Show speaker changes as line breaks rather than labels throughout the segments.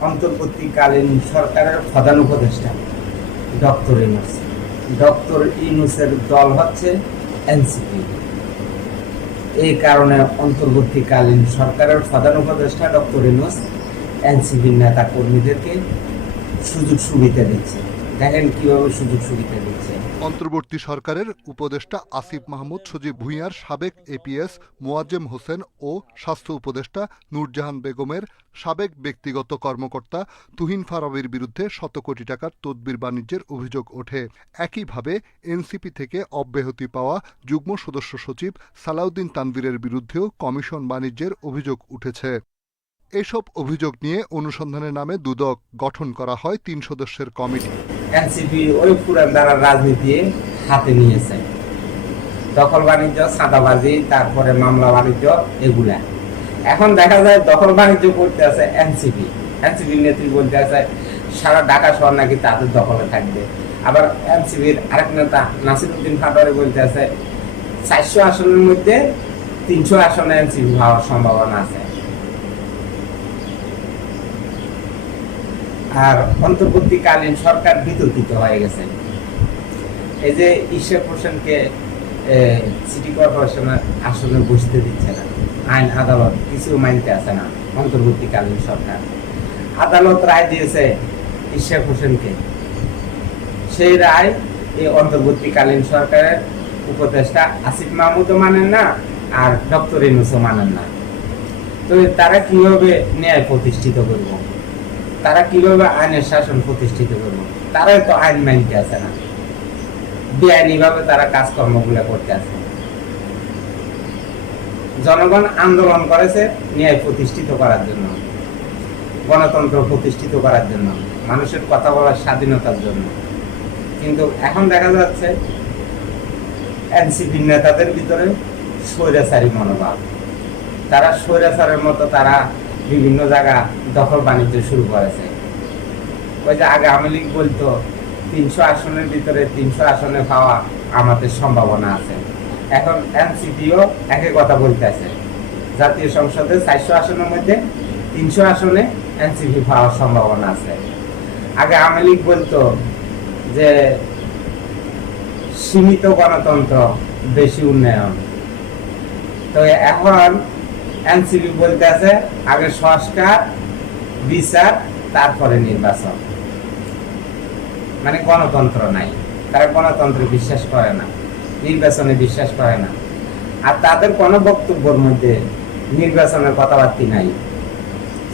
অন্তর্বর্তীকালীন সরকারের প্রধান উপদেষ্টা, ডক্টর ইনুস। ডক্টর ইনুসের দল হচ্ছে এনসিপি। এই কারণে অন্তর্বর্তীকালীন সরকারের প্রধান উপদেষ্টা, ডক্টর ইনুস এনসিপির নেতা কর্মীদেরকে সুযোগ সুবিধা দিচ্ছে। দেখেন কীভাবে সুযোগ সুবিধা দিচ্ছে।
অন্তর্বর্তী সরকারের উপদেষ্টা আসিফ মাহমুদ, সজীব ভুঁইয়ার সাবেক এপিএস মোয়াজ্জেম হোসেন ও স্বাস্থ্য উপদেষ্টা নূরজাহান বেগমের সাবেক ব্যক্তিগত কর্মকর্তা তুহিন ফারাবির বিরুদ্ধে শত কোটি টাকার তদবির বাণিজ্যের অভিযোগ ওঠে। একইভাবে এনসিপি থেকে অব্যাহতি পাওয়া যুগ্ম সদস্য সচিব সালাউদ্দিন তানভীরের বিরুদ্ধেও কমিশন বাণিজ্যের অভিযোগ উঠেছে। এসব অভিযোগ নিয়ে অনুসন্ধানের নামে দুদক গঠন করা হয় তিন সদস্যের কমিটি।
এনসিপি ওই পুরান দ্বারা রাজনীতি হাতে নিয়েছে। দখল বাণিজ্য সাদাবাজি তারপরে মামলা বাণিজ্য, এগুলা। এখন দেখা যায় দখল বাণিজ্য করতে আছে এনসিপি। এনসিপি নেত্রী বলতে আছে, সারা ঢাকা শহর নাকি তাদের দখলে থাকবে। আবার এনসিপির আরেক নেতা নাসিরুদ্দিন ফাটোয়ারি বলতে আছে, চারশো আসনের মধ্যে তিনশো আসনে এনসিপি হওয়ার সম্ভাবনা আছে। আর অন্তর্বর্তীকালীন সরকার বিতর্কিত হয়ে গেছে। এই যে ঈশ্বর হোসেনকে সিটি কর্পোরেশনের আসলে বসতে দিচ্ছে না। আইন, আদালত কিছু মানতে আছে না অন্তর্বর্তীকালীন সরকার। আদালত রায় দিয়েছে ঈশ্বর হোসেনকে। সেই রায় এই অন্তর্বর্তীকালীন সরকারের উপদেষ্টা আসিফ মাহমুদও মানেন না আর ডক্টর ইনুসও মানেন না। তো তারা কীভাবে ন্যায় প্রতিষ্ঠিত করব? তারা কীভাবে আইনের শাসন প্রতিষ্ঠিত করবে? তারা তো আইন মানতে আছে না। বেআইনি ভাবে তারা কাজকর্মগুলো করতে আছে জনগণ আন্দোলন করেছে ন্যায় প্রতিষ্ঠিত করার জন্য, গণতন্ত্র প্রতিষ্ঠিত করার জন্য, মানুষের কথা বলার স্বাধীনতার জন্য। কিন্তু এখন দেখা যাচ্ছে এনসিপি নেতাদের ভিতরে স্বৈরাচারী মনোভাব। তারা স্বৈরাচারের মতো তারা বিভিন্ন জায়গা দখল বাণিজ্য শুরু করেছে। ওই যে আগে আওয়ামী লীগ বলতো, তিনশো আসনের ভিতরে তিনশো আসনে পাওয়া আমাদের সম্ভাবনা আছে। এখন এনসিপিও একই কথা বলতেছে। জাতীয় সংসদে চারশো আসনের মধ্যে তিনশো আসনে এনসিপি পাওয়ার সম্ভাবনা আছে। আগে আওয়ামী লীগ বলতো যে সীমিত গণতন্ত্র, বেশি উন্নয়ন। তো এখন এনসিপি বলতে আছে আগে সংস্কার বিচার তারপরে নির্বাচন। মানে গণতন্ত্র নাই। তারা গণতন্ত্রে বিশ্বাস করে না। নির্বাচনে বিশ্বাস করে না। আর তাদের কোনো বক্তব্যের মধ্যে নির্বাচনের কথাবার্তি নাই।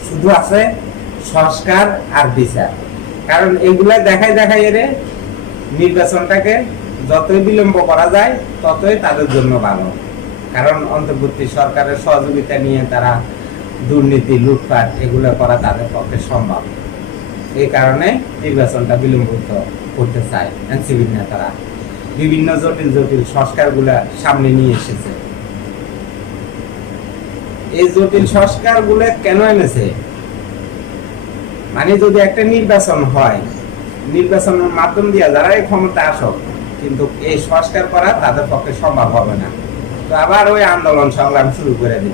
শুধু আছে সংস্কার আর বিচার। কারণ এগুলা দেখাই দেখাই এরে নির্বাচনটাকে যতই বিলম্ব করা যায়, ততই তাদের জন্য ভালো। কারণ অন্তর্বর্তী সরকারের সহযোগিতা নিয়ে তারা দুর্নীতি, লুটপাট এগুলো করা তাদের পক্ষে সম্ভব। এই কারণে নির্বাচনটা বিলম্বিত করতে চায় এনসিবির নেতারা। বিভিন্ন জটিল জটিল সংস্কারগুলা সামনে নিয়ে এসেছে। এই জটিল সংস্কারগুলো কেন এনেছে? মানে যদি একটা নির্বাচন হয়, নির্বাচনের মাধ্যম দিয়ে যারা এই ক্ষমতা আসক, কিন্তু এই সংস্কার করা তাদের পক্ষে সম্ভব হবে না। তো আবার ওই আন্দোলন সংগ্রাম শুরু করে দিবে।